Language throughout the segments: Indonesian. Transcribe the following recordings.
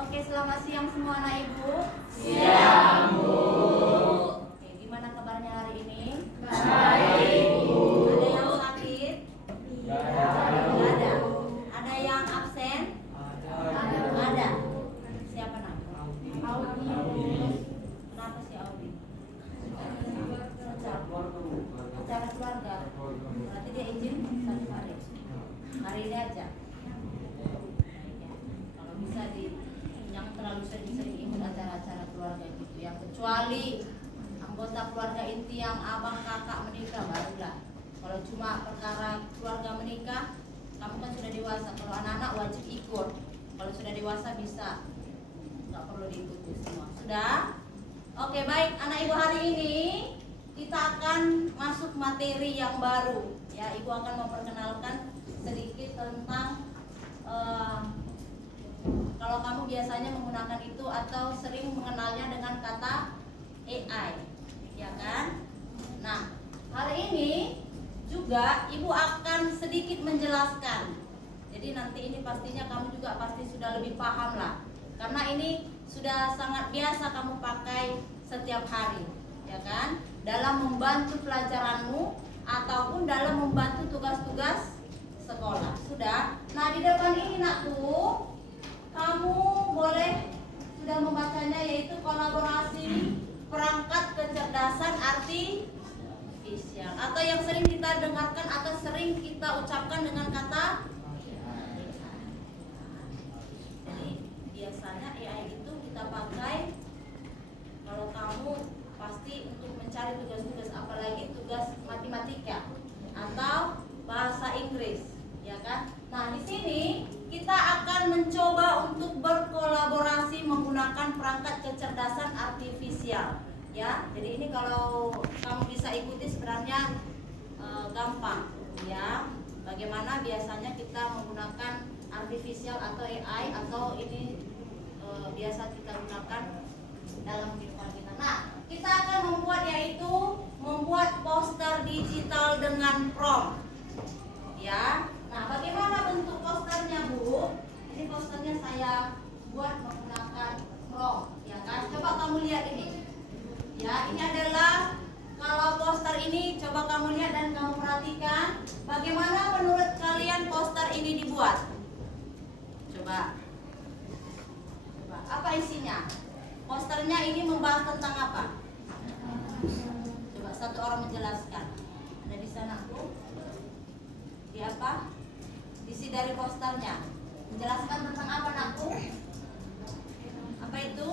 Oke, selamat siang semua anak ibu. Siang, Bu. Oke, gimana kabarnya hari ini? Baik, Bu. Ada yang sakit? Gak Nggak ada. Ada yang absen? Ada. Siapa nama? Audi. Kenapa si Audi? Acara keluarga. Berarti dia izin satu hari. Hari ini aja. Kalau bisa jangan terlalu sering-sering ikut acara-acara keluarga gitu ya. Kecuali anggota keluarga inti yang abang kakak menikah barulah. Kalau cuma perkara keluarga menikah, kamu kan sudah dewasa. Kalau anak-anak wajib ikut. Kalau sudah dewasa bisa, nggak perlu diikuti semua. Sudah? Oke, baik anak ibu, hari ini kita akan masuk materi yang baru. Ya, ibu akan memperkenalkan sedikit tentang kalau kamu biasanya menggunakan itu atau sering mengenalnya dengan kata AI, ya kan? Nah, hari ini juga ibu akan sedikit menjelaskan. Jadi nanti ini pastinya kamu juga pasti sudah lebih paham lah. Karena ini sudah sangat biasa kamu pakai setiap hari, ya kan? Dalam membantu pelajaranmu ataupun dalam membantu tugas-tugas sekolah. Sudah? Nah, di depan ini nakku, kamu boleh sudah membacanya, yaitu kolaborasi perangkat kecerdasan artifisial, atau yang sering kita dengarkan atau sering kita ucapkan dengan kata AI. Jadi biasanya AI itu kita pakai kalau kamu pasti untuk mencari tugas-tugas, apalagi tugas matematika atau bahasa Inggris, ya kan? Nah, di sini kita akan mencoba untuk berkolaborasi menggunakan perangkat kecerdasan artifisial, ya. Jadi ini kalau kamu bisa ikuti sebenarnya gampang, ya. Bagaimana biasanya kita menggunakan artifisial atau AI, atau ini biasa kita gunakan dalam kehidupan kita. Nah, kita akan membuat poster digital dengan prompt, ya. Nah, bagaimana bentuk posternya, Bu? Ini posternya saya buat menggunakan prompt, ya kan? Coba kamu lihat ini. Ya, ini adalah, kalau poster ini coba kamu lihat dan kamu perhatikan bagaimana menurut kalian poster ini dibuat. Coba. Apa isinya? Posternya ini membahas tentang apa? Coba satu orang menjelaskan. Ada di sana, Bu? Di apa? Isi dari posternya menjelaskan tentang apa, nakku? Apa itu?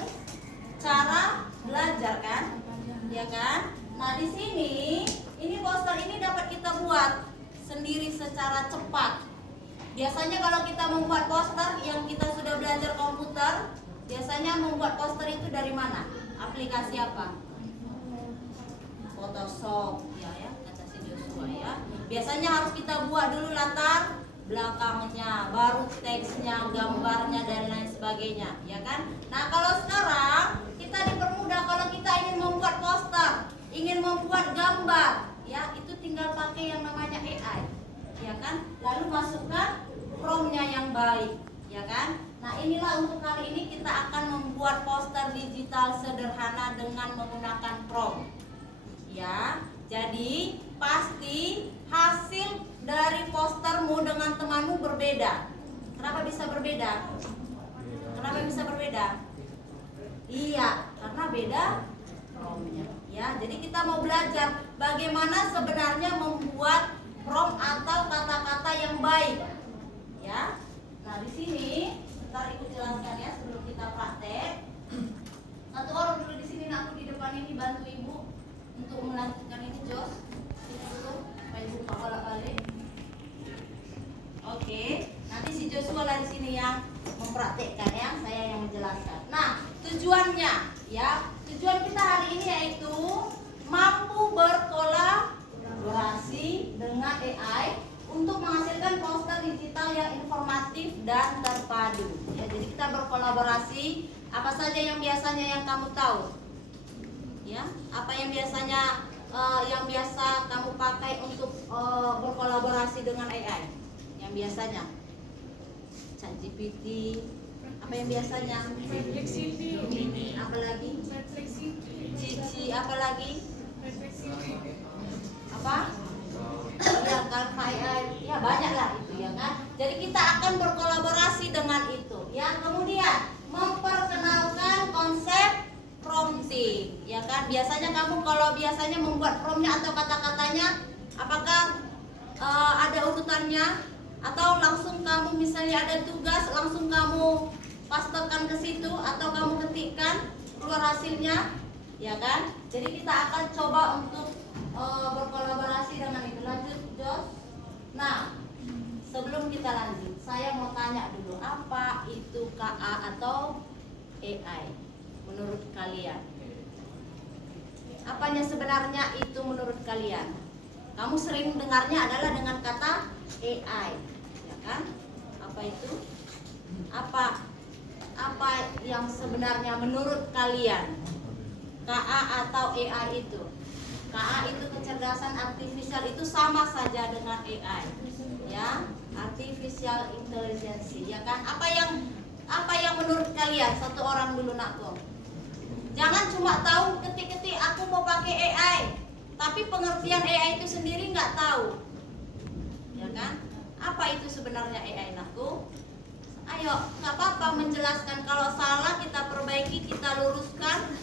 Cara belajar, kan? Ya kan? Nah, di sini ini poster ini dapat kita buat sendiri secara cepat. Biasanya kalau kita membuat poster yang kita sudah belajar komputer, biasanya membuat poster itu dari mana? Aplikasi apa? Photoshop, ya, kata si Joshua, ya. Biasanya harus kita buat dulu latar belakangnya, baru teksnya, gambarnya, dan lain sebagainya, ya kan? Nah, kalau sekarang kita dipermudah kalau kita ingin membuat poster, ingin membuat gambar, ya, itu tinggal pakai yang namanya AI, ya kan? Lalu masukkan promptnya yang baik, ya kan? Nah, inilah untuk kali ini kita akan membuat poster digital sederhana dengan menggunakan prompt, ya. Jadi pasti hasil dari postermu dengan temanmu berbeda. Kenapa bisa berbeda? Kenapa bisa berbeda? Iya, karena beda promptnya, ya. Jadi kita mau belajar bagaimana sebenarnya membuat prompt atau kata-kata yang baik, ya. Nah, di sini ntar ibu jelaskan, ya, sebelum kita praktek. Satu orang dulu di sini, aku di depan ini bantu ibu untuk melanjutkan ini, Jos. Sini dulu, supaya ibu nggak bolak-balik. Oke, nanti si Joshua lah di sini yang mempraktekkan, ya, saya yang menjelaskan. Nah, tujuannya, ya, tujuan kita hari ini yaitu mampu berkolaborasi dengan AI untuk menghasilkan poster digital yang informatif dan terpadu. Ya, jadi kita berkolaborasi. Apa saja yang biasanya yang kamu tahu? Ya, apa yang biasanya yang biasa kamu pakai untuk berkolaborasi dengan AI? Yang biasanya ChatGPT, Apa yang biasanya? Refleksivity. Apa lagi? Refleksivity. Cici, apa lagi? Refleksivity. Apa? Ya kan, ya banyak lah itu ya kan. Jadi kita akan berkolaborasi dengan itu. Ya, kemudian memperkenalkan konsep prompting, ya kan. Biasanya kamu kalau biasanya membuat promptnya atau kata-katanya, apakah ada urutannya atau langsung kamu misalnya ada tugas langsung kamu pastekan ke situ atau kamu ketikkan keluar hasilnya, ya kan. Jadi kita akan coba untuk berkolaborasi dengan itu. Lanjut, Jos. Nah, sebelum kita lanjut, saya mau tanya dulu, apa itu KA atau AI menurut kalian? Apanya sebenarnya itu menurut kalian? Kamu sering dengarnya adalah dengan kata AI, ya kan? Apa itu? Apa yang sebenarnya menurut kalian KA atau AI itu? KA itu kecerdasan artifisial, itu sama saja dengan AI, ya, artificial intelligence, ya kan. Apa yang menurut kalian? Satu orang dulu, nakku. Jangan cuma tahu ketik-ketik aku mau pakai AI, tapi pengertian AI itu sendiri nggak tahu, ya kan. Apa itu sebenarnya AI, nakku? Ayo, nggak apa-apa menjelaskan. Kalau salah kita perbaiki, kita luruskan,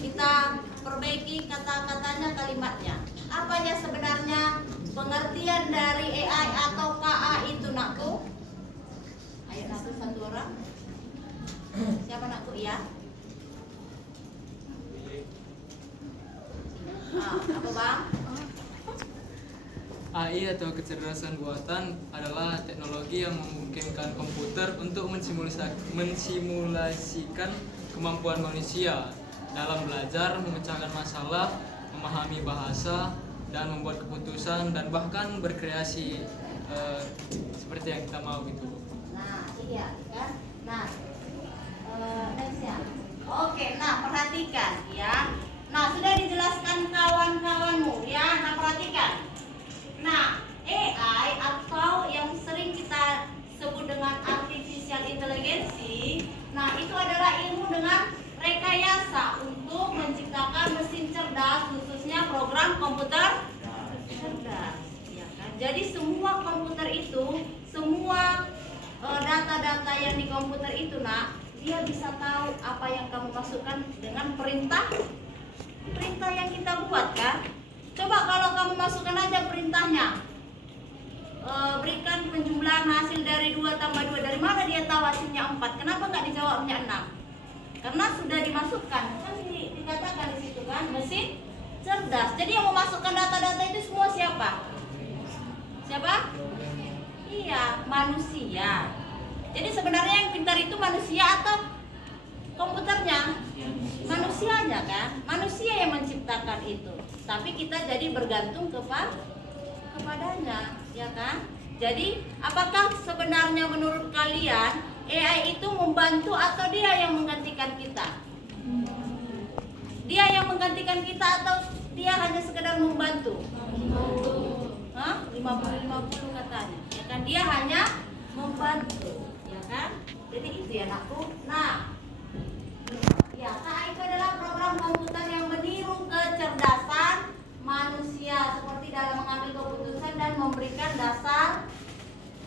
kita perbaiki kata-katanya, kalimatnya. Apanya sebenarnya pengertian dari AI atau KA itu, nakku? Ayo, nakku, satu orang. Siapa, nakku? Ya. Apa, Bang? AI atau kecerdasan buatan adalah teknologi yang memungkinkan komputer untuk mensimulasikan kemampuan manusia dalam belajar, memecahkan masalah, memahami bahasa, dan membuat keputusan dan bahkan berkreasi seperti yang kita mau gitu. Nah, iya kan? Nah, next ya. Oke, nah perhatikan ya. Nah, sudah dijelaskan kawan-kawanmu ya. Nah, perhatikan. Nah, AI atau yang sering kita sebut dengan artificial intelligence, nah itu adalah ilmu dengan rekayasa untuk menciptakan mesin cerdas, khususnya program komputer cerdas, ya kan? Jadi semua komputer itu, semua data-data yang di komputer itu, nak, dia bisa tahu apa yang kamu masukkan dengan perintah yang kita buat, kan? Coba kalau kamu masukkan aja perintahnya, berikan penjumlahan hasil dari 2 tambah 2. Dari mana dia tahu hasilnya 4? Kenapa nggak dijawabnya 6? Karena sudah dimasukkan, kan dikatakan di situ kan, mesin cerdas. Jadi yang memasukkan data-data itu semua siapa? Siapa? Iya, manusia. Jadi sebenarnya yang pintar itu manusia atau komputernya? Manusianya, kan? Manusia yang menciptakan itu. Tapi kita jadi bergantung kepadanya, ya kan? Jadi apakah sebenarnya menurut kalian AI itu membantu atau dia yang menggantikan kita? Dia yang menggantikan kita atau dia hanya sekedar membantu? 50-50 katanya, ya kan? Dia hanya membantu, ya kan? Jadi itu ya, nakku. Nah, ya, KA itu adalah program komputer yang meniru kecerdasan manusia seperti dalam mengambil keputusan dan memberikan dasar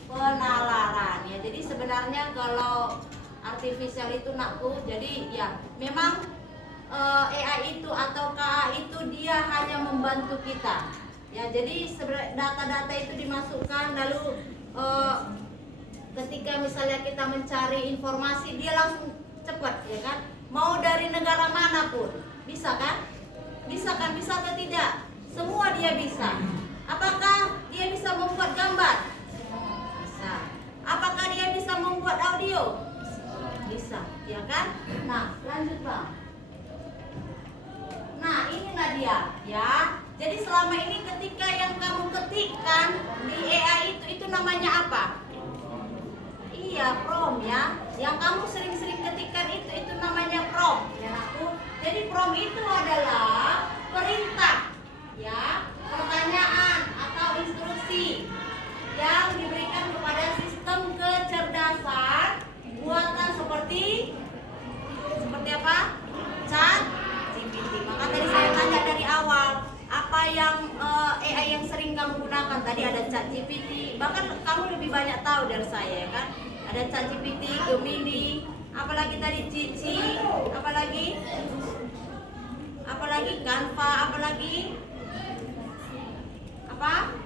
penalaran. Ya, jadi sebenarnya kalau artificial itu, nakku, jadi ya memang AI itu atau KA itu dia hanya membantu kita. Ya, jadi data-data itu dimasukkan lalu ketika misalnya kita mencari informasi dia langsung cepat, ya kan? Mau dari negara manapun bisa, kan? Bisa kan? Bisa atau tidak? Semua dia bisa. Apakah dia bisa membuat gambar? Bisa. Apakah dia bisa membuat audio? Bisa, ya kan? Nah, lanjut, Bang. Nah, inilah dia, ya. Jadi selama ini ketika yang kamu ketikkan di AI itu namanya apa? Iya, prompt, ya. Yang kamu sering-sering ketikkan itu namanya prompt, ya, aku. Jadi prompt itu adalah perintah, ya, pertanyaan atau instruksi yang diberikan kepada sistem kecerdasan buatan seperti ada ChatGPT, Gemini, apalagi tadi Cici, apalagi Canva, apalagi apa?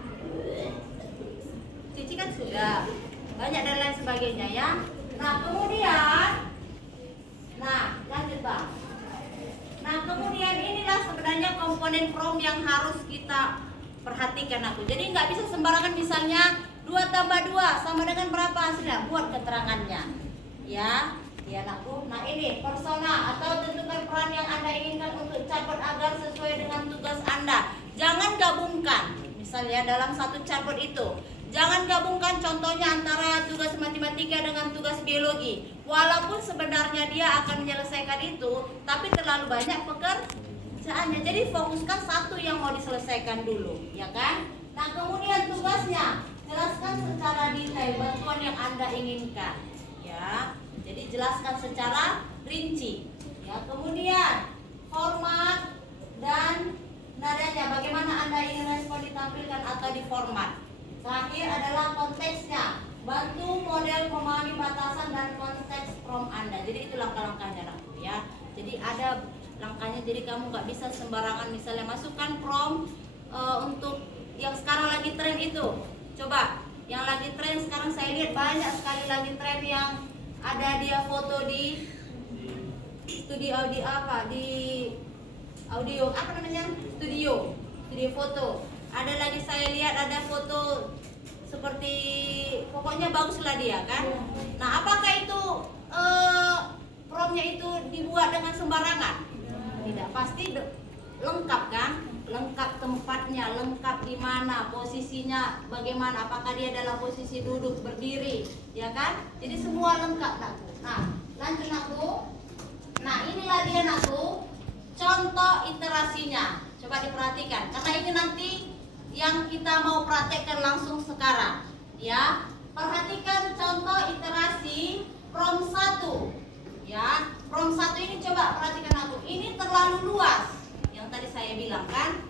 Cici kan sudah banyak dan lain sebagainya ya. Nah kemudian, lanjut Bang. Nah kemudian inilah sebenarnya komponen prompt yang harus kita perhatikan aku. Jadi nggak bisa sembarangan misalnya 2 tambah 2 sama dengan berapa hasilnya, buat keterangannya ya anakku. Nah ini persona atau tentukan peran yang Anda inginkan untuk chatbot agar sesuai dengan tugas Anda. Jangan gabungkan misalnya dalam satu chatbot itu, jangan gabungkan contohnya antara tugas matematika dengan tugas biologi. Walaupun sebenarnya dia akan menyelesaikan itu, tapi terlalu banyak pekerjaannya. Jadi fokuskan satu yang mau diselesaikan dulu, ya kan? Nah kemudian tugasnya, jelaskan secara detail bantuan yang Anda inginkan, ya. Jadi jelaskan secara rinci, ya. Kemudian format dan nadanya, bagaimana Anda ingin respon ditampilkan atau diformat. Terakhir adalah konteksnya, bantu model memahami batasan dan konteks prompt Anda. Jadi itu langkah-langkahnya ya. Jadi ada langkahnya, jadi kamu nggak bisa sembarangan misalnya masukkan prompt untuk yang sekarang lagi tren itu. Coba yang lagi tren sekarang, saya lihat banyak sekali lagi tren yang ada dia foto di studio audio studio foto. Ada lagi saya lihat ada foto seperti, pokoknya bagus lah dia kan. Nah apakah itu promptnya itu dibuat dengan sembarangan? Tidak, pasti lengkap kan, lengkap tempatnya, lengkap di mana posisinya, bagaimana, apakah dia dalam posisi duduk, berdiri, ya kan? Jadi semua lengkap nakku. Nah lanjut nakku. Nah inilah dia nakku contoh iterasinya. Coba diperhatikan karena ini nanti yang kita mau praktekkan langsung sekarang ya. Perhatikan contoh iterasi prompt 1 ya. Prompt 1 ini coba perhatikan aku, ini terlalu luas. Yang tadi saya bilang kan,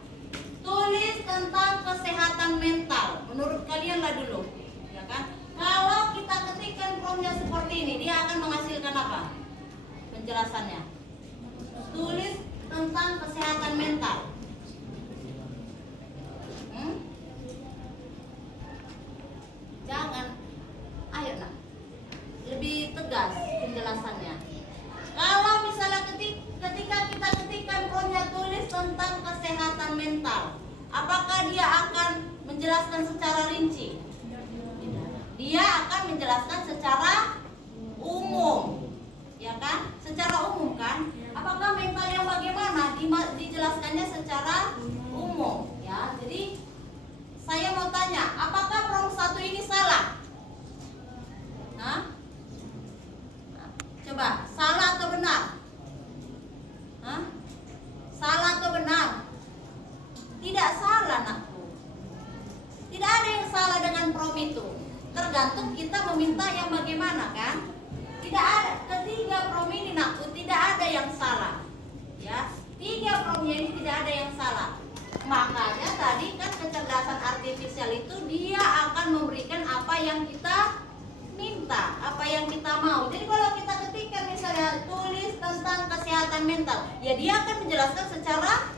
tulis tentang kesehatan mental. Menurut kalian lah dulu ya kan. Kalau kita ketikkan promptnya seperti ini, dia akan menghasilkan apa penjelasannya? Tulis tentang kesehatan mental. Jangan, ayo nak, lebih tegas penjelasannya. Kalau misalnya ketika kita ketikkan promptnya tulis tentang kesehatan mental, apakah dia akan menjelaskan secara rinci? Dia akan menjelaskan secara umum, ya kan? Secara umum kan? Apakah mental yang bagaimana? Dijelaskannya secara umum, ya. Jadi saya mau tanya, apakah prompt 1 ini salah? Hah? Coba, salah atau benar? Hah? Salah atau benar? Tidak salah nakku. Tidak ada yang salah dengan prompt itu. Tergantung kita meminta yang bagaimana kan? Tidak ada, ketiga prompt ini nakku tidak ada yang salah. Ya, 3 promptnya ini tidak ada yang salah. Makanya tadi kan kecerdasan artifisial itu dia akan memberikan apa yang kita minta, apa yang kita mau. Jadi kalau kita ketikkan misalnya tulis tentang kesehatan mental, ya dia akan menjelaskan secara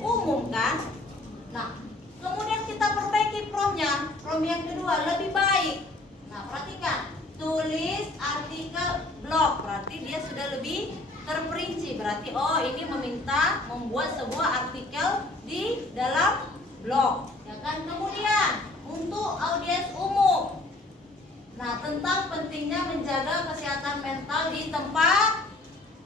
umum kan. Nah kemudian kita perbaiki promptnya, prompt yang kedua lebih baik. Nah perhatikan, tulis artikel blog, berarti dia sudah lebih terperinci. Berarti oh ini meminta membuat sebuah artikel di dalam blog, ya kan. Kemudian untuk audiens umum, nah tentang pentingnya menjaga kesehatan mental di tempat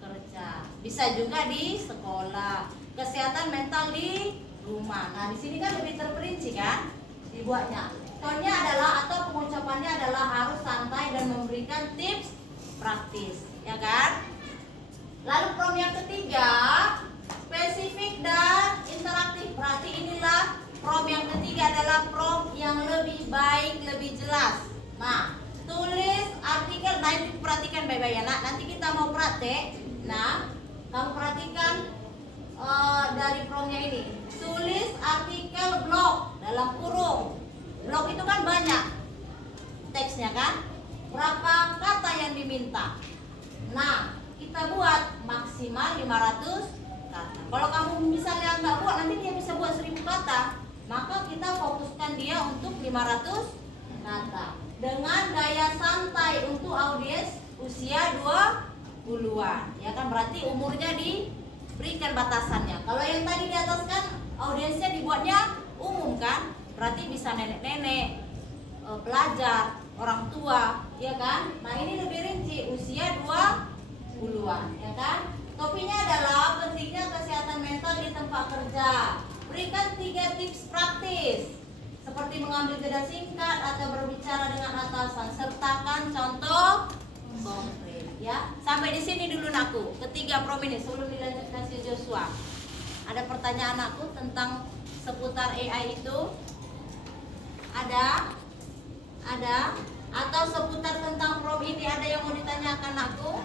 kerja, bisa juga di sekolah, kesehatan mental di rumah. Nah di sini kan lebih terperinci kan dibuatnya. Tonnya adalah atau pengucapannya adalah harus santai dan memberikan tips praktis, ya kan. Lalu prompt yang ketiga, spesifik dan interaktif. Berarti inilah prompt yang ketiga adalah prompt yang lebih baik, lebih jelas. Nah, tulis artikel. Nah, ini perhatikan baik-baik ya nak. Nanti kita mau praktek. Nah, kamu perhatikan dari promptnya ini. Tulis artikel blog dalam kurung. Blog itu kan banyak teksnya kan. berapa kata yang diminta. Nah, kita buat maksimal 500 kata. Kalau kamu misalnya nggak buat, nanti dia bisa buat 1000 kata. Maka kita fokuskan dia untuk 500 kata. Dengan gaya santai untuk audiens usia 20-an. Ya kan, berarti umurnya diberikan batasannya. Kalau yang tadi di atas kan audiensnya dibuatnya umum kan? Berarti bisa nenek-nenek, pelajar, orang tua, ya kan? Nah, ini lebih rinci, usia 20-an, ya kan? Topiknya adalah pentingnya kesehatan mental di tempat kerja. Berikan 3 tips praktis, seperti mengambil jeda singkat atau berbicara dengan atasan. Sertakan contoh konkret, ya. Sampai di sini dulu nakku. Ketiga prom ini sebelum dilanjutkan si Joshua. Ada pertanyaan aku tentang seputar AI itu? Ada? Atau seputar tentang prom ini ada yang mau ditanyakan aku?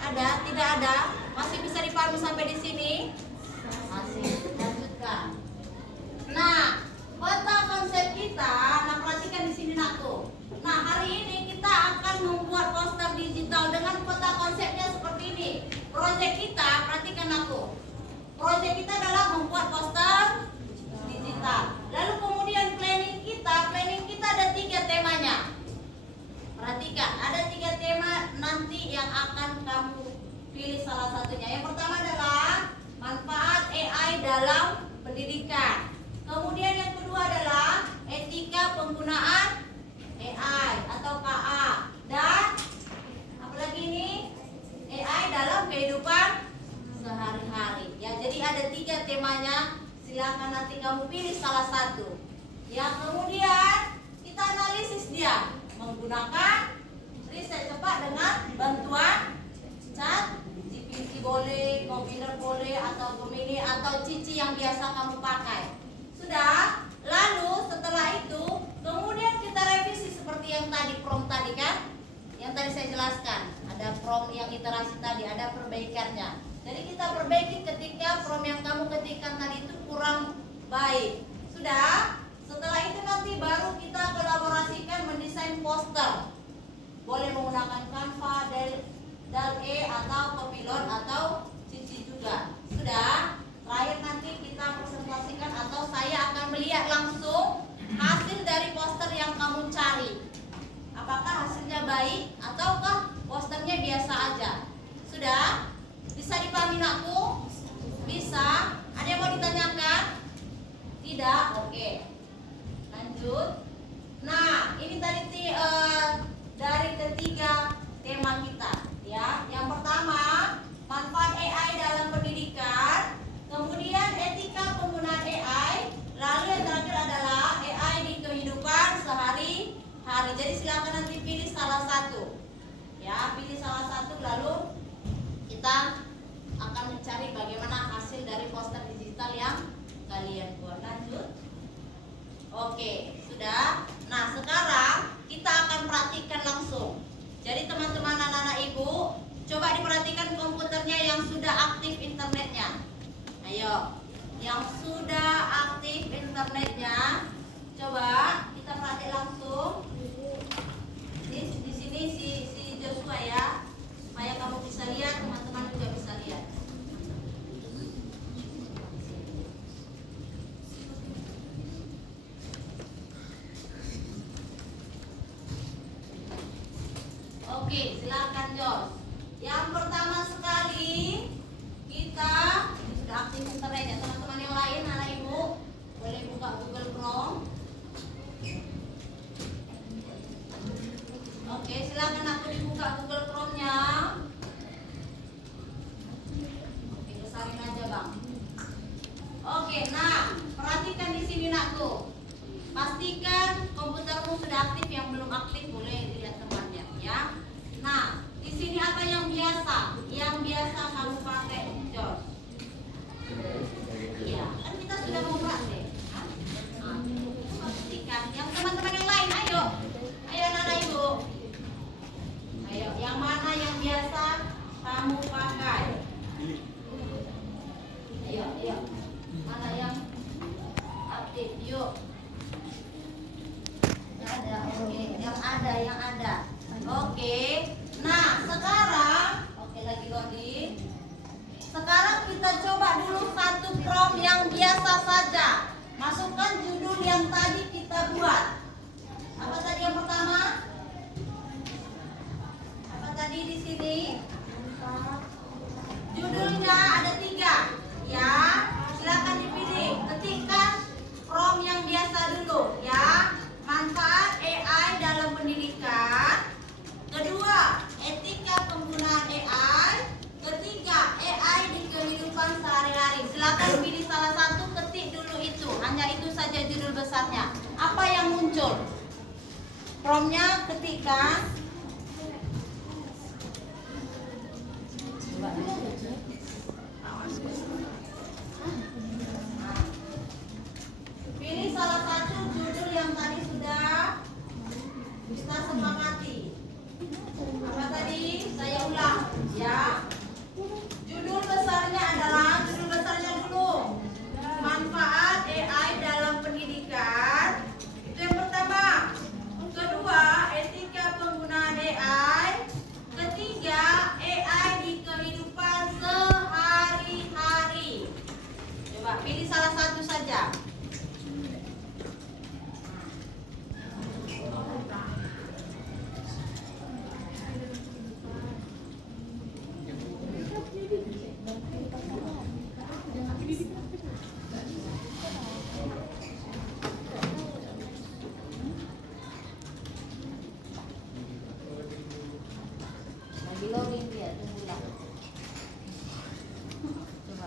Ada? Tidak ada? Masih bisa dipahami sampai di sini? Masih. Lanjutkan. Nah, peta konsep kita. Nah, perhatikan di sini nakku. Nah, hari ini kita akan membuat poster digital dengan peta konsepnya seperti ini. Proyek kita, perhatikan aku. Proyek kita adalah membuat poster digital. Lalu kemudian planning kita ada 3 temanya. Perhatikan, ada 3 tema nanti yang akan kamu pilih salah satunya. Yang pertama adalah manfaat AI dalam pendidikan. Kemudian yang kedua adalah etika penggunaan AI atau KA. Dan apalagi ini AI dalam kehidupan sehari-hari. Ya, jadi ada 3 temanya. Silakan nanti kamu pilih salah satu. Ya, kemudian kita analisis dia menggunakan riset cepat dengan bantuan chat GPT boleh, Copilot boleh, atau Gemini atau Cici yang biasa kamu pakai. Sudah. Lalu setelah itu kemudian kita revisi seperti yang tadi prompt tadi kan, yang tadi saya jelaskan. Ada prompt yang iterasi tadi, ada perbaikannya. Jadi kita perbaiki ketika prompt yang kamu ketikkan tadi itu kurang baik. Sudah. Setelah itu nanti baru kita kolaborasikan mendesain poster. Boleh menggunakan Canva, DALL-E atau Copilot atau Cici juga. Sudah. Terakhir nanti kita presentasikan atau saya akan melihat langsung hasil dari poster yang kamu cari. Apakah hasilnya baik ataukah posternya biasa aja? Sudah? Bisa dipahami aku? Bisa? Ada yang mau ditanyakan? Tidak? Oke. Lanjut. Nah, ini tadi dari ketiga tema kita, ya. Yang pertama, manfaat AI dalam pendidikan, kemudian etika penggunaan AI, lalu yang terakhir adalah AI di kehidupan sehari-hari. Jadi silakan nanti pilih salah satu. Ya, pilih salah satu lalu kita akan mencari bagaimana hasil dari poster digital yang kalian buat. Lanjut. Oke, sudah. Nah, sekarang kita akan praktikkan langsung. Jadi teman-teman anak-anak ibu, coba diperhatikan komputernya yang sudah aktif internetnya. Ayo, yang sudah aktif internetnya, coba kita praktik langsung. Di sini si Joshua ya, supaya kamu bisa lihat, teman-teman juga bisa lihat. Oke, silakan Jos. Yang pertama sekali kita sudah aktif internetnya. Teman-teman yang lain, anak ibu, boleh buka Google Chrome. Oke, silakan aku dibuka Google Chrome-nya. Oke, besarin aja bang. Oke, nah perhatikan di sini nakku. Pastikan komputermu sudah aktif. Yang belum aktif boleh dilihat temannya ya. Nah, di sini apa yang biasa? Yang biasa kamu pakai, Jos? Iya, kan kita sudah mau praktek. Nah, pastikan. Yang teman-teman yang lain, ayo anak-anak ibu. Ayo, yang mana yang biasa? Sekarang kita coba dulu satu prom yang biasa saja. Masukkan judul yang tadi kita buat. Apa tadi yang pertama? Apa tadi di sini? Judulnya ada 3, ya. Silakan dipilih. Ketikkan prom yang biasa dulu, ya. Manfaat AI dalam pendidikan. Kedua, etika penggunaan AI. Ketiga, AI di kehidupan sehari-hari. Silakan pilih salah satu, ketik dulu itu. Hanya itu saja judul besarnya. Apa yang muncul? Promnya ketikkan. Pilih salah satu judul yang tadi sudah kita sepakati. Apa tadi? Saya ulang, ya. Judul besarnya dulu. Manfaat AI dalam pendidikan. Itu yang pertama. Kedua, etika penggunaan AI. Ketiga, AI di kehidupan sehari-hari. Coba pilih salah satu saja. Lagi loading dia, tunggu lah. Coba.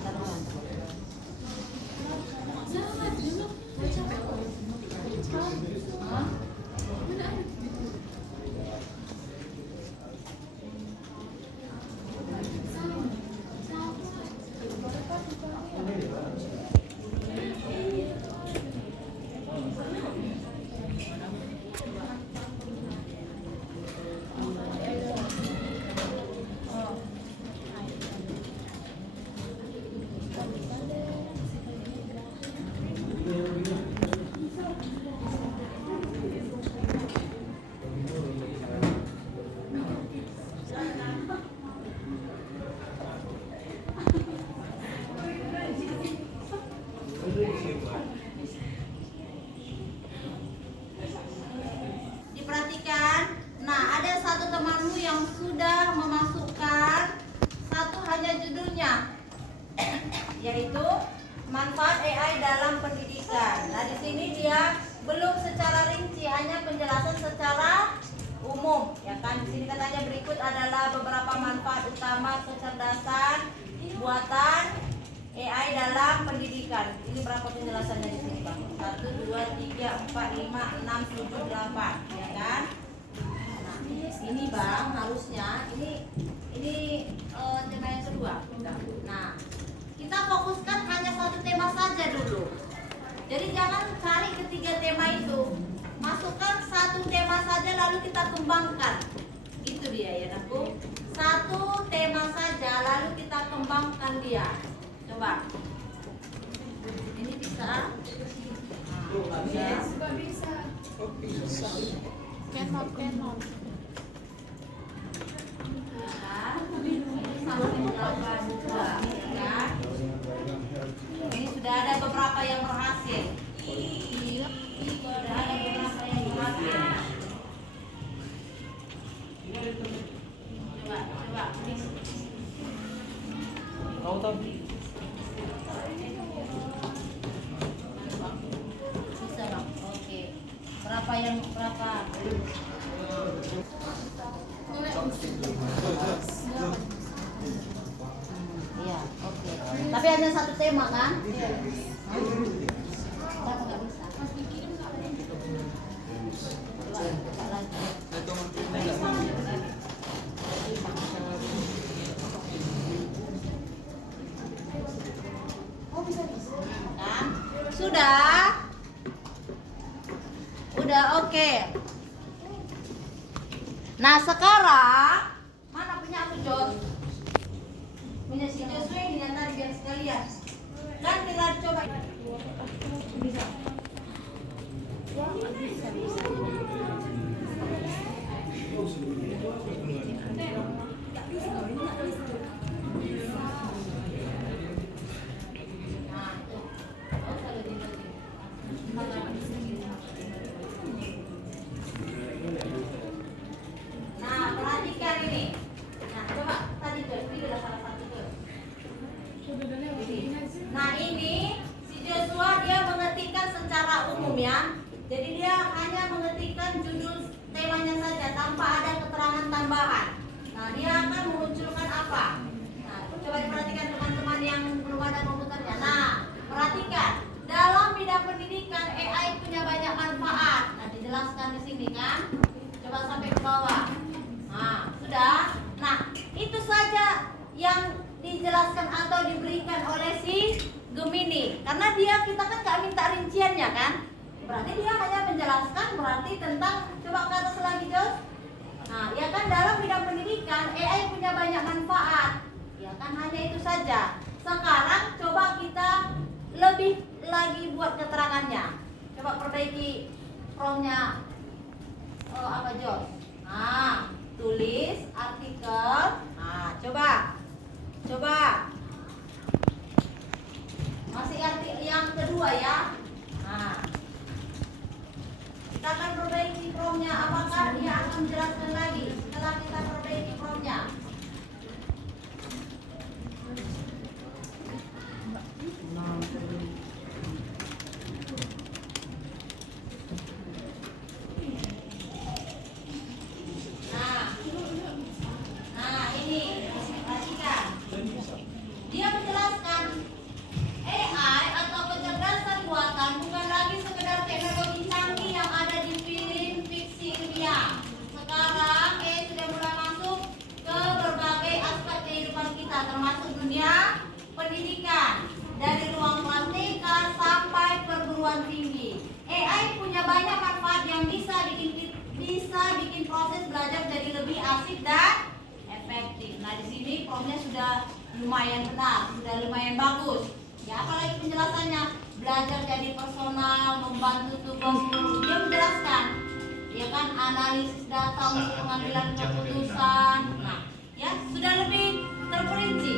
Taruhan. Hah? Diperhatikan. Nah, ada satu temanmu yang sudah memasukkan satu hanya judulnya, yaitu manfaat AI dalam pendidikan. Nah, di sini dia belum secara rinci, hanya penjelasan secara umum, ya kan? Di sini katanya berikut adalah beberapa manfaat utama kecerdasan buatan AI dalam pendidikan. Ini berapa penjelasannya di sini, Bang? 1, 2, 3, 4, 5, 6, 7, 8, ya kan? Nah, ini Bang, harusnya ini tema yang kedua. Nah, kita fokuskan hanya satu tema saja dulu. Jadi jangan cari ketiga tema itu. Masukkan satu tema saja lalu kita kembangkan. Itu dia ya, Naku. Satu tema saja lalu kita kembangkan dia. Coba. Ini bisa? Yes, nggak bisa. Cannot. Ini sudah ada beberapa yang berhasil. Sudah ada beberapa yang berhasil. Coba. Kau tahu? Bisa Bang. Oke. Berapa? Iya, oke. Tapi hanya satu tema kan? Iya. Kenapa nggak bisa? Coba lagi. Kan? Sudah? Udah oke. Nah sekarang mana punya aku Jos? Punya si Joshua ini yang tadi biar sekalian. Kan tinggal coba. Bisa. Bisa. Nah, tuh. Oh, lagi. Nah, perhatikan ini. Nah, coba tadi tuh, ini adalah salah satu tuh. Nah, ini si Joshua dia mengetikkan secara umum ya. Jadi dia hanya mengetikkan judul temanya saja tanpa ada keterangan tambahan. Nah, dia akan memunculkan apa? Nah, coba diperhatikan teman-teman yang belum ada komputernya. Nah, perhatikan. Dalam bidang pendidikan AI punya banyak manfaat. Nah, dijelaskan di sini kan. Coba sampai ke bawah. Nah, sudah. Nah, itu saja yang dijelaskan atau diberikan oleh si Gemini. Karena kita kan nggak minta rinciannya kan. Berarti dia hanya menjelaskan berarti tentang, coba ke atas lagi Jos. Nah, ya kan dalam bidang pendidikan AI punya banyak manfaat. Ya kan hanya itu saja. Sekarang coba kita lebih lagi buat keterangannya. Coba perbaiki promnya. Apa Jos? Nah, tulis artikel. Nah, coba. Masih artikel yang kedua ya. Nah, kita akan perbaiki promnya. Apakah dia akan menjelaskan lagi setelah kita perbaiki promnya? Nah, ini perhatikan. Dia menjelaskan AI atau kecerdasan buatan bukan lagi sekedar teknologi canggih yang ada di film fiksi ilmiah. Sekarang AI sudah mulai masuk ke berbagai aspek kehidupan kita, termasuk dunia pendidikan, dari ruang kelas TK sampai perguruan tinggi. AI punya banyak manfaat yang bisa bikin proses belajar jadi lebih asik dan efektif. Nah, di sini promnya sudah lumayan benar, sudah lumayan bagus. Ya, apalagi penjelasannya, belajar jadi personal, membantu tugas guru. Dia menjelaskan, ya kan, analisis data untuk pengambilan keputusan. Nah, ya sudah lebih terperinci,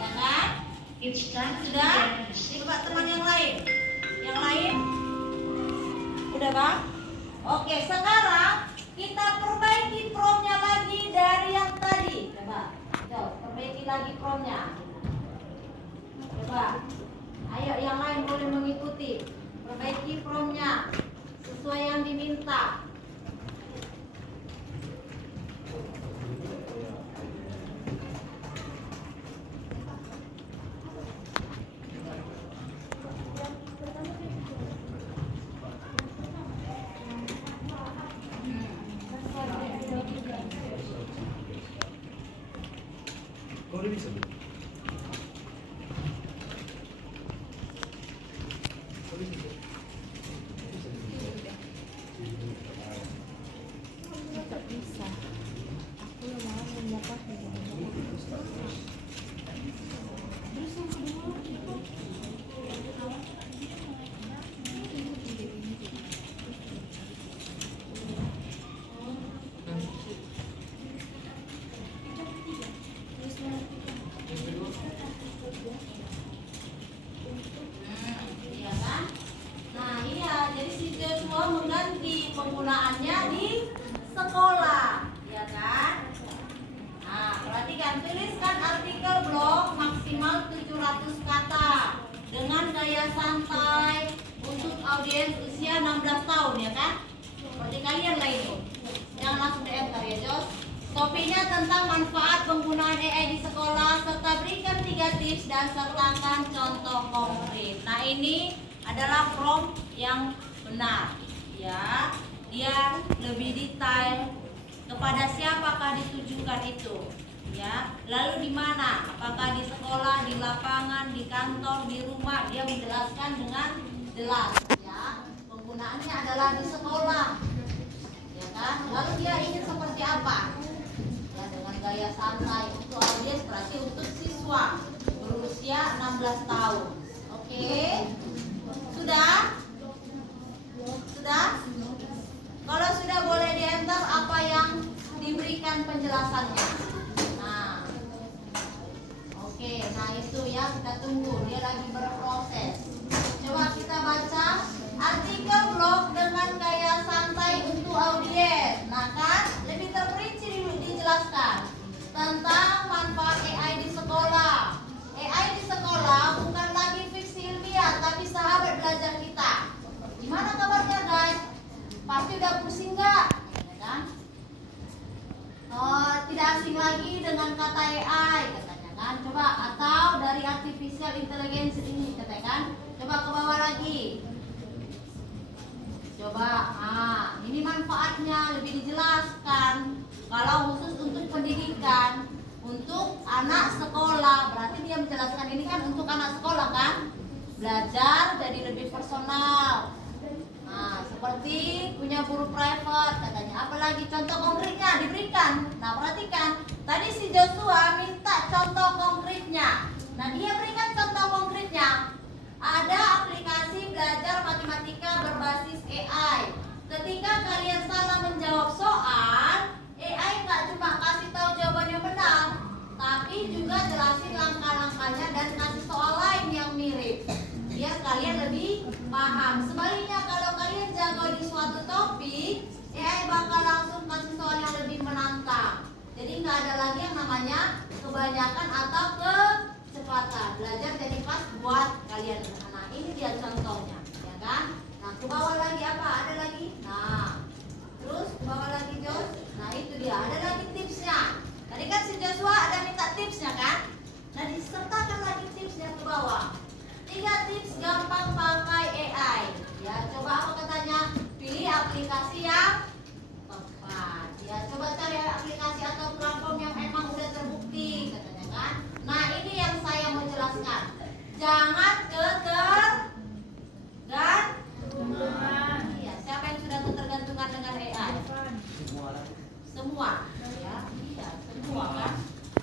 ya kan? Sudah? Coba teman yang lain. Yang lain? Udah bang? Oke, sekarang kita perbaiki promnya lagi dari yang tadi. Coba, perbaiki lagi promnya. Coba, ayo yang lain boleh mengikuti. Perbaiki promnya sesuai yang diminta. Iya kan? Nah, iya, jadi si Joshua mengganti penggunaannya di sekolah, ya kan? Nah, perhatikan, tuliskan artikel blog maksimal 700 kata dengan gaya santai untuk audiens usia 16 tahun, ya kan? Seperti kalian lah itu. Jangan langsung di-enter ya, Jos. Kopinya tentang manfaat penggunaan AI di sekolah serta berikan 3 tips dan sertakan contoh konkret. Nah, ini adalah prompt yang benar, ya. Dia lebih detail kepada siapakah ditujukan itu, ya. Lalu di mana? Apakah di sekolah, di lapangan, di kantor, di rumah? Dia menjelaskan dengan jelas, ya. Penggunaannya adalah di sekolah, ya kan? Lalu dia ingin seperti apa? Ya, dengan gaya santai untuk audiens, berarti untuk siswa berusia 16 tahun. Oke. Sudah? Sudah? Kalau sudah boleh di-enter apa yang diberikan penjelasannya. Nah, tunggu, dia lagi berproses. Coba kita baca artikel blog dengan gaya santai untuk audiens. Nah kan, lebih terperinci dijelaskan tentang manfaat AI di sekolah. AI di sekolah bukan lagi fiksi ilmiah, tapi sahabat belajar kita. Gimana kabarnya guys? Pasti udah pusing nggak? Ya kan? Oh, tidak asing lagi dengan kata AI katanya kan? Coba, atau dari artificial intelligence ini katanya kan? Coba ke bawah lagi. Coba, ini manfaatnya lebih dijelaskan. Kalau khusus untuk pendidikan, untuk anak sekolah, berarti dia menjelaskan ini kan untuk anak sekolah kan? Belajar jadi lebih personal. Nah, seperti punya guru private katanya. Apalagi contoh konkretnya diberikan. Nah, perhatikan. Tadi si Joshua minta contoh konkretnya. Nah, dia berikan contoh konkretnya. Ada aplikasi belajar matematika berbasis AI. Ketika kalian salah menjawab soal, AI nggak cuma kasih tahu jawaban yang benar, tapi juga jelasin langkah-langkahnya dan kasih soal lain yang mirip, biar kalian lebih paham. Sebaliknya kalau kalian jago di suatu topik, AI bakal langsung kasih soal yang lebih menantang. Jadi nggak ada lagi yang namanya kebanyakan atau kecepatan. Belajar jadi pas buat kalian. Nah, ini dia contohnya, ya kan? Nah, ke bawah lagi apa? Ada lagi? Nah, terus ke bawah lagi Jos. Nah, itu dia. Ada lagi tipsnya. Tadi kan si Joshua ada minta tipsnya kan? Nah, disertakan lagi tipsnya ke bawah. 3 tips gampang pakai AI. Ya, coba apa katanya? Pilih aplikasi yang tepat. Ya, coba cari aplikasi atau platform yang emang udah terbukti katanya kan? Nah, ini yang saya mau jelaskan. Jangan iya, siapa yang sudah ketergantungan dengan AI? Semua. Ya, iya, semua kan?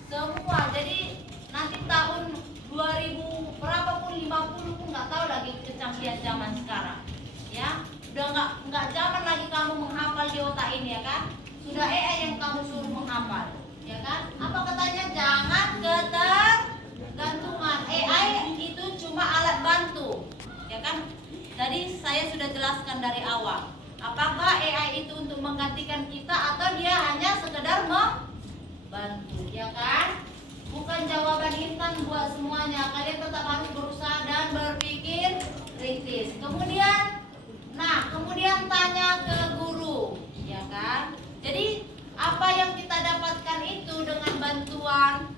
Semua. Jadi nanti tahun 2000 berapa pun 50 pun nggak tahu lagi kecanggihan zaman sekarang. Ya, udah nggak zaman lagi kamu menghafal di otak ini ya kan? Sudah AI yang kamu suruh menghafal, ya kan? Apa katanya? Jangan ketergantungan. AI itu cuma alat bantu, ya kan? Tadi saya sudah jelaskan dari awal. Apakah AI itu untuk menggantikan kita atau dia hanya sekedar membantu, ya kan? Bukan jawaban instan buat semuanya. Kalian tetap harus berusaha dan berpikir kritis. Kemudian tanya ke guru, ya kan? Jadi apa yang kita dapatkan itu dengan bantuan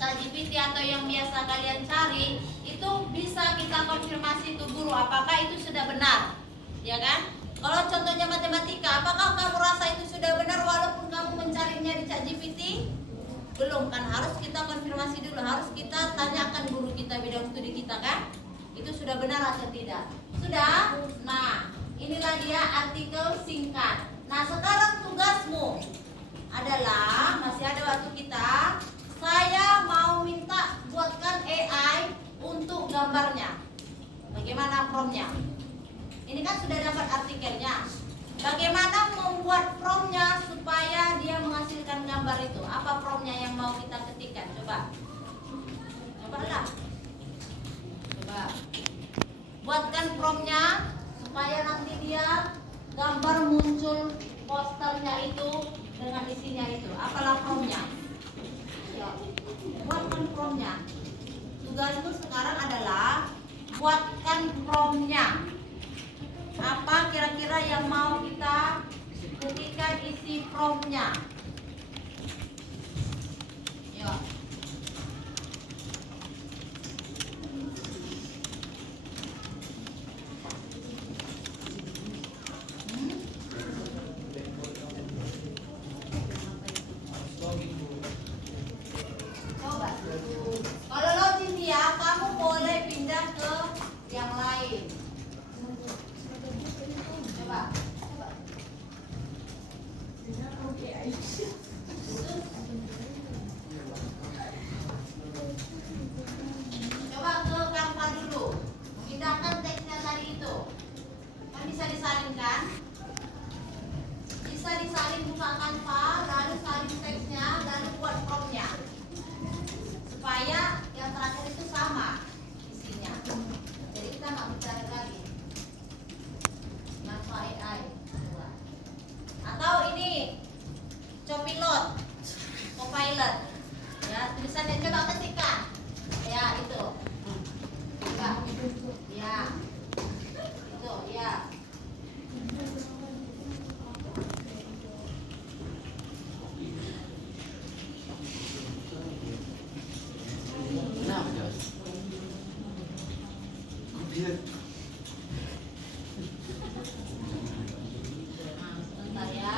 ChatGPT atau yang biasa kalian cari, itu bisa kita konfirmasi ke guru apakah itu sudah benar, ya kan? Kalau contohnya matematika, apakah kamu rasa itu sudah benar walaupun kamu mencarinya di ChatGPT? Belum kan, harus kita konfirmasi dulu, harus kita tanyakan guru kita, bidang studi kita kan, itu sudah benar atau tidak. Sudah? Nah, inilah dia artikel singkat. Nah, sekarang tugasmu adalah, masih ada waktu kita, saya mau minta buatkan AI untuk gambarnya. Bagaimana promnya? Ini kan sudah dapat artikelnya. Bagaimana membuat promnya supaya dia menghasilkan gambar itu? Apa promnya yang mau kita ketikkan? Coba lah. Coba buatkan promnya supaya nanti dia gambar muncul posternya itu dengan isinya itu. Apalah promnya? Ya, buatkan promnya. Tugasmu sekarang adalah buatkan promnya. Apa kira-kira yang mau kita ketikkan isi promnya? Ya. Coba. Kalau login dia, kamu boleh pindah ke yang lain. Coba. Okay. Copilot. Ya, tulisannya coba ketikkan. Ya, itu. Coba. Ya. Itu, ya. Nah, sebentar ya.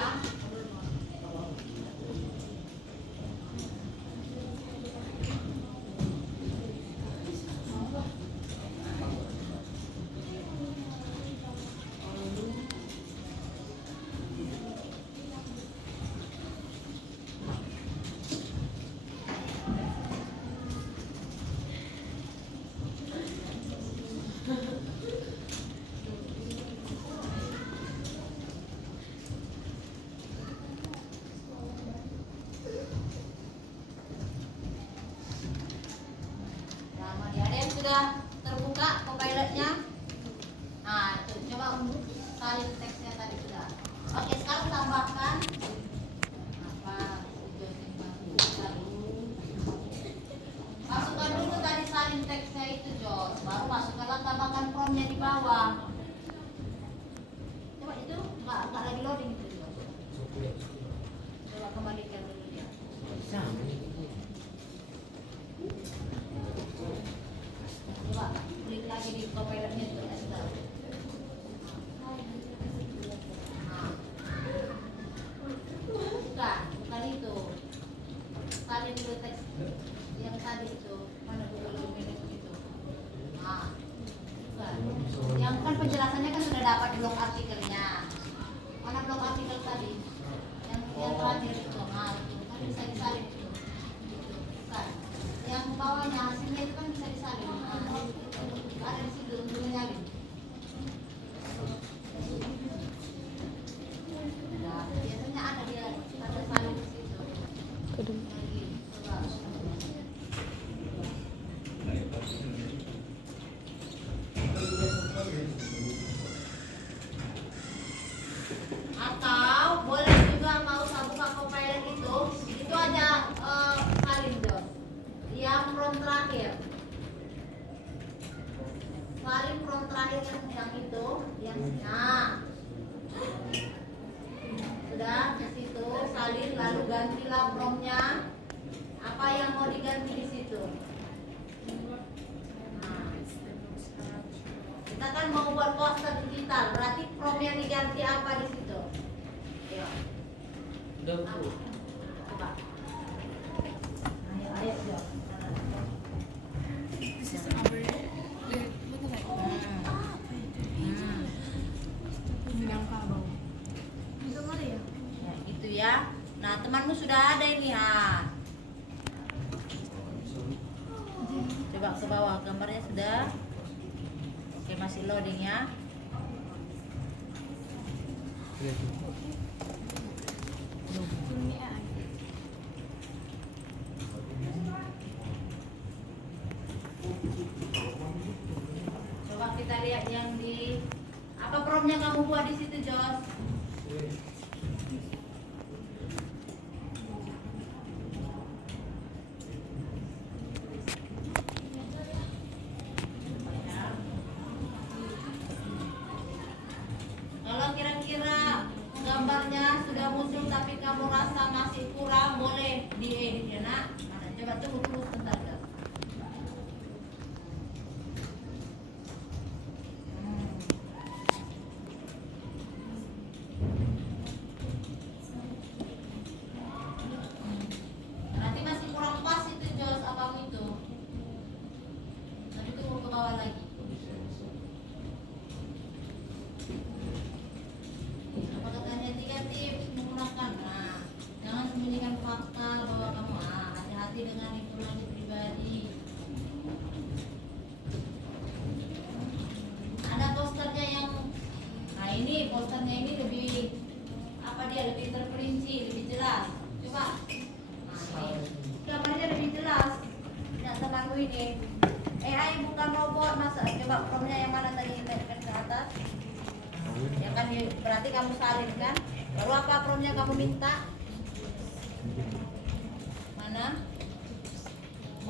Nah, ada yang sudah terbuka Copilotnya? Nah, itu coba unduh salin teksnya tadi sudah. Oke, sekarang tambahkan apa? Masukkan dulu tadi salin teksnya itu, Jos. Baru masukkanlah tambahkan promnya di bawah. Coba itu nggak lagi loading itu, Jos. Coba kembalikan dulu ya. Coba klik lagi di Copilotnya itu Esther. Nah. Bukan itu. Salin dulu teks yang tadi itu. Mana Google Minute itu. Nah. Bukan. Yang kan penjelasannya kan sudah dapat di blog artikelnya. Mana blog artikel tadi? Yang terakhir itu. Nah, itu kan bisa disalin itu. Bukan. Yang bawahnya hasilnya itu kan bisa disalin. Nah, ada di situ untuk menyalin. Nah, biasanya ada dia ada salin di situ. Lagi, coba. Atau boleh juga mau buka Copilot itu aja salin dong. Yang prompt terakhir. Salin prompt terakhir yang itu, yang nah. Sudah ke situ salin lalu gantilah promptnya. Apa yang mau diganti di situ? Nah. Kita kan mau buat poster digital, berarti prompt yang diganti apa di situ? Ayo. Coba. Ayo, Jo. This is an overlay. Look like Minangkabau. Itu mana ya? Ya, gitu ya. Nah, temanmu sudah ada ini ha. Coba ke bawah, gambarnya sudah. Oke, masih loading ya. Coba kita lihat yang di apa promptnya kamu buat di situ, Jos? Kalau kira-kira gambarnya sudah muncul tapi kamu rasa masih kurang, boleh diedit ya nak. Nah, coba tunggu sebentar, Jos. Nanti masih kurang pas itu, Jos, abang itu. Nanti tunggu ke bawah lagi. Apa katanya negatif menggunakan? Nah, jangan sembunyikan fakta bahwa kamu hati-hati dengan informasi pribadi. Ada posternya yang, nah ini posternya ini lebih apa dia lebih terperinci, lebih jelas. Coba. Nah, ini gambarnya lebih jelas. Tidak terlalu ini. AI bukan robot, masa coba promptnya yang mana tadi naikkan ke atas? Ya kan berarti kamu salin kan? Lalu apa promptnya kamu minta?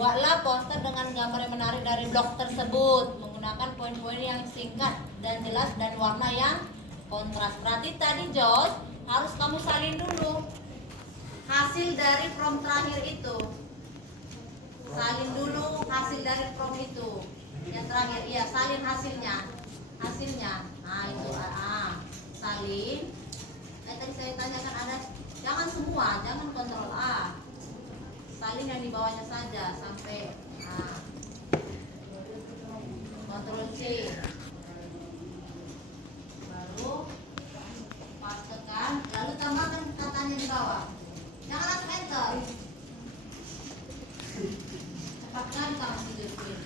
Buatlah poster dengan gambar yang menarik dari blog tersebut menggunakan poin-poin yang singkat dan jelas dan warna yang kontras. Berarti tadi Jos harus kamu salin dulu hasil dari prom terakhir itu. Salin dulu hasil dari prom itu. Yang terakhir, iya salin hasilnya. Nah itu salin. Tadi saya tanyakan ada, jangan semua, jangan kontrol A. Salin yang di bawahnya saja sampai kontrol C. Baru pastekan, lalu tambahkan katanya di bawah. Jangan langsung enter. Cepatkan kamu tidur.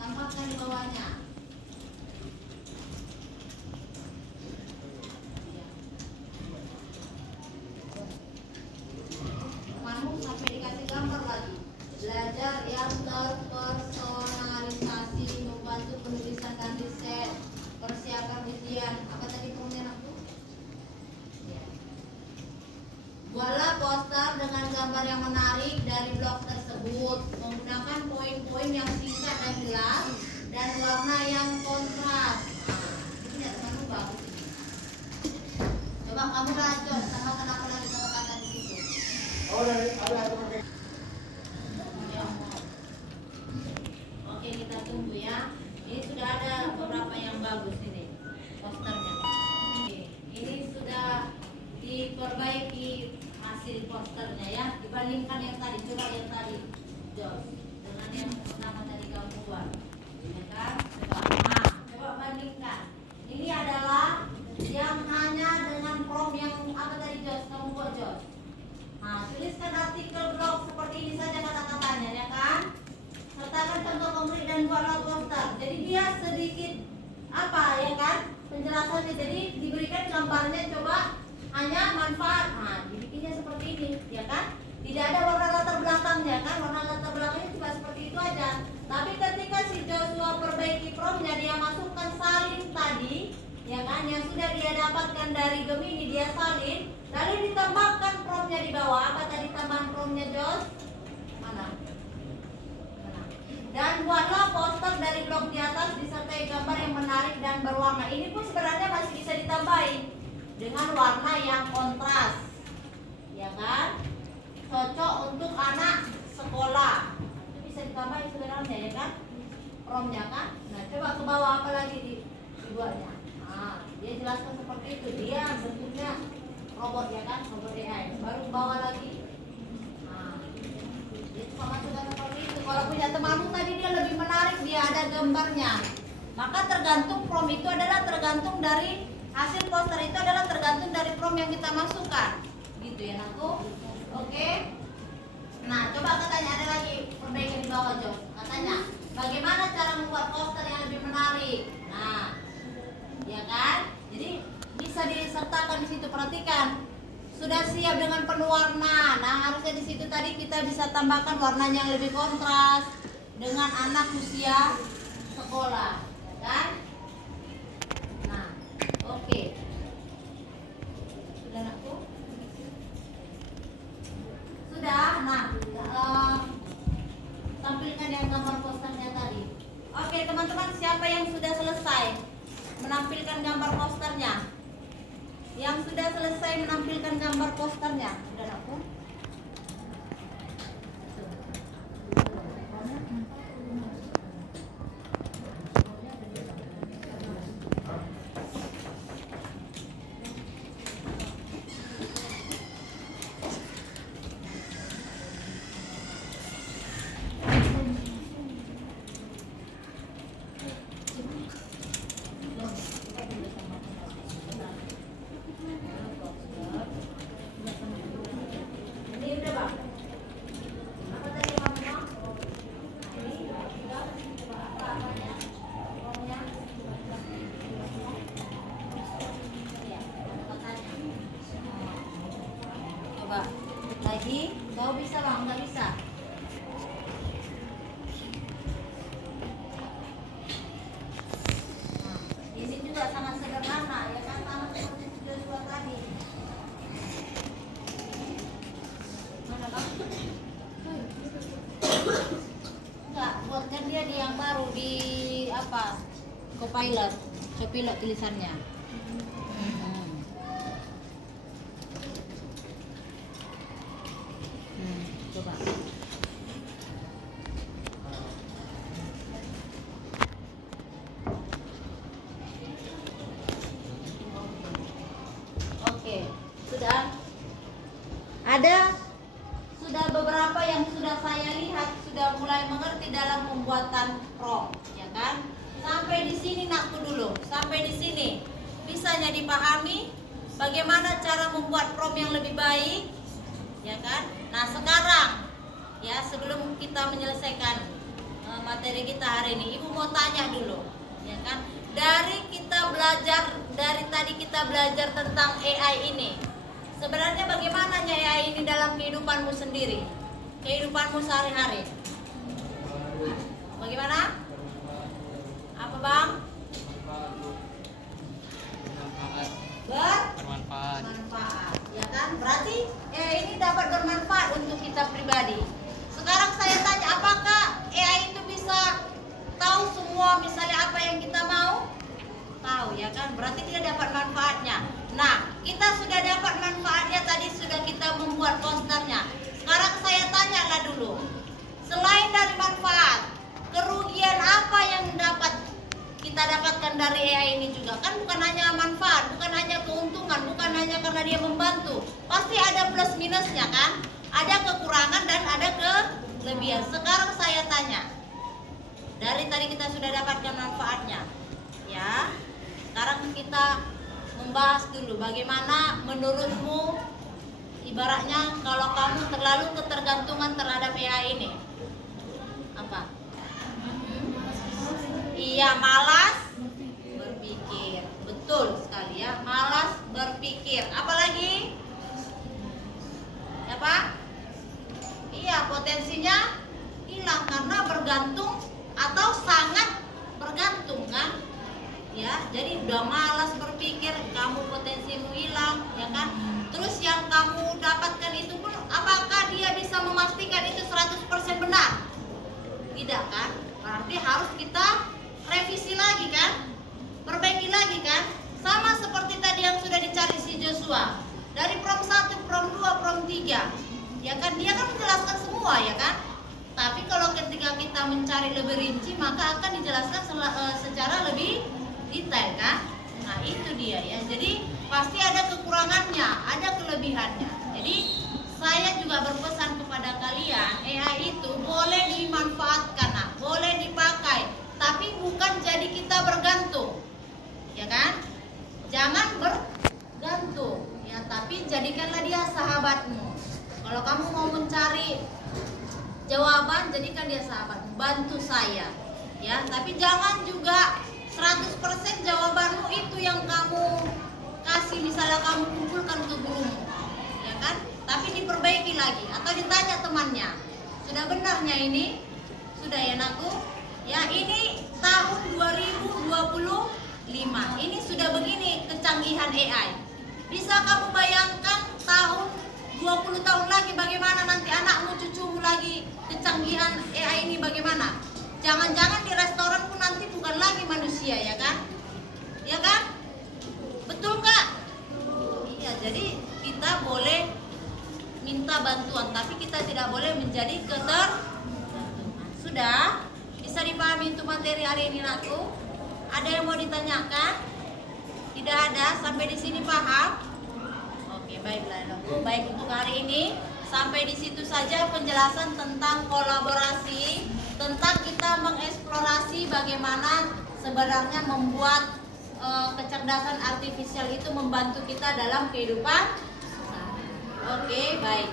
Tambahkan di bawahnya. Kamu sampai dikasih gambar lagi. Belajar yang terpersonalisasi, membantu penulisan dan riset, persiapan ujian. Apa tadi promnya aku? Buatlah poster dengan gambar yang menarik dari blog tersebut menggunakan poin-poin yang singkat dan jelas dan warna yang kontras. Ini ya teman bagus ini. Coba kamu lanjut sama kenapa lagi kata-kata di situ. Oke, kita tunggu ya. Ini sudah ada beberapa yang bagus ini posternya. Oke, ini sudah diperbaiki hasil posternya ya. Dibandingkan yang tadi, coba yang tadi Jos dengan yang pertama tadi kamu buat, ya kan? Coba bandingkan. Ini adalah yang hanya dengan prom yang apa tadi Jos? Kamu buat Jos. Nah, tuliskan artikel blog seperti ini saja kata-katanya, ya kan? Sertakan contoh konkret dan buatlah poster. Jadi dia sedikit apa, ya kan? Penjelasannya. Jadi diberikan gambarnya, coba hanya manfaat. Nah, dibikinnya seperti ini, ya kan? Tidak ada warna latar belakangnya, kan? Warna latar belakangnya cuma seperti itu aja. Tapi ketika si Joshua perbaiki promnya, dia masukkan salin tadi, ya kan? Yang sudah dia dapatkan dari Gemini, dia salin. Lalu ditambahkan promnya di bawah. Apa tadi tambahan promnya, Jos? Mana? Dan buatlah poster dari blog di atas disertai gambar yang menarik dan berwarna. Ini pun sebenarnya masih bisa ditambahin dengan warna yang kontras, ya kan? Cocok untuk anak sekolah. Itu bisa ditambahin sebenarnya, ya kan? Promnya kan? Nah, coba ke bawah apa lagi dibuatnya? Nah, dia jelaskan seperti itu. Dia bentuknya robot, ya kan? Robot AI. Baru ke bawah lagi. Nah, dia cuma masukkan seperti itu. Kalau punya temanmu tadi dia lebih menarik, dia ada gambarnya. Maka tergantung prom itu adalah tergantung dari hasil poster itu adalah tergantung dari prom yang kita masukkan. Gitu ya, Naku. Oke. Nah, coba katanya ada lagi perbaikan di bawah, Jo. Katanya, bagaimana cara membuat poster yang lebih menarik? Nah, ya kan? Jadi bisa disertakan di situ. Perhatikan. Sudah siap dengan penuh warna. Nah, harusnya di situ tadi kita bisa tambahkan warnanya yang lebih kontras dengan anak usia sekolah, ya kan? Nah, oke. Sudah, Nakku? Sudah. Nah, tampilkan yang gambar posternya tadi. Oke, teman-teman, siapa yang sudah selesai menampilkan gambar posternya? Yang sudah selesai menampilkan gambar posternya, sudah, Nakku? Lagi, kau bisa bang, nggak bisa. Nah, ini juga sangat sederhana, ya kan, sama seperti Joshua tadi. apa? Copilot, copilot tulisannya. Coba. Oke, sudah ada. Sudah beberapa yang sudah saya lihat sudah mulai mengerti dalam pembuatan prompt, ya kan? Sampai di sini nakku dulu. Sampai di sini bisanya dipahami bagaimana cara membuat prompt yang lebih baik, ya kan? Nah, sekarang ya sebelum kita menyelesaikan materi kita hari ini, Ibu mau tanya dulu, ya kan? Dari tadi kita belajar tentang AI ini. Sebenarnya bagaimana AI ini dalam kehidupanmu sendiri? Kehidupanmu sehari-hari? Bagaimana? Apa Bang? Bermanfaat. Bermanfaat, ya kan? Berarti AI ini dapat bermanfaat untuk kita pribadi. Sekarang saya tanya, apakah AI itu bisa tahu semua misalnya apa yang kita mau? Tahu, ya kan? Berarti dia dapat manfaatnya. Nah, kita sudah dapat manfaatnya, tadi sudah kita membuat posternya. Sekarang saya tanyalah dulu, selain dari manfaat, kerugian apa yang kita dapatkan dari AI ini juga? Kan bukan hanya manfaat, bukan hanya keuntungan, bukan hanya karena dia membantu. Pasti ada plus minusnya kan? Ada kekurangan dan ada kelebihan. Sekarang saya tanya, dari tadi kita sudah dapatkan manfaatnya, ya. Sekarang kita membahas dulu bagaimana menurutmu, ibaratnya kalau kamu terlalu ketergantungan terhadap AI ini, apa? Iya, malas berpikir. Betul sekali ya, malas berpikir. Apalagi? Ya Pak? Iya, potensinya hilang karena bergantung atau sangat bergantung kan? Ya, jadi udah malas berpikir, kamu potensimu hilang, ya kan? Terus yang kamu dapatkan itu pun apakah dia bisa memastikan itu 100% benar? Tidak kan? Berarti harus kita revisi lagi kan? Perbaiki lagi kan? Sama seperti tadi yang sudah dicari si Joshua. Dari prompt 1, prompt 2, prompt 3. Ya kan, dia kan menjelaskan semua, ya kan? Tapi kalau ketika kita mencari lebih rinci, maka akan dijelaskan secara lebih detail kan? Nah, itu dia ya. Jadi pasti ada kekurangannya, ada kelebihannya. Jadi saya juga berpesan kepada kalian, AI itu boleh dimanfaatkan, nah, boleh dipakai, tapi bukan jadi kita bergantung, ya kan? Jangan bergantung, ya, tapi jadikanlah dia sahabatmu. Kalau kamu mau mencari jawaban, jadikan dia sahabatmu, bantu saya, ya. Tapi jangan juga 100% jawabanmu itu yang kamu kasih, misalnya kamu kumpulkan ke gurumu, ya kan? Tapi diperbaiki lagi atau ditanya temannya, sudah benarnya ini? Sudah ya nakku? Ya, ini tahun 2025, ini sudah begini kecanggihan AI. Bisa kamu bayangkan tahun 20 tahun lagi bagaimana nanti anakmu, cucumu lagi kecanggihan AI ini bagaimana? Jangan-jangan di restoran pun nanti bukan lagi manusia, ya kan? Ya kan? Betul nggak? Iya, jadi kita boleh minta bantuan, tapi kita tidak boleh menjadi ketergantungan. Sudah? Bisa dipahami untuk materi hari ini, nakku? Ada yang mau ditanyakan? Tidak ada? Sampai di sini paham? Oke, baiklah, nakku. Baik, untuk hari ini sampai di situ saja penjelasan tentang kolaborasi, tentang kita mengeksplorasi bagaimana sebenarnya membuat kecerdasan artifisial itu membantu kita dalam kehidupan. Oke, baik.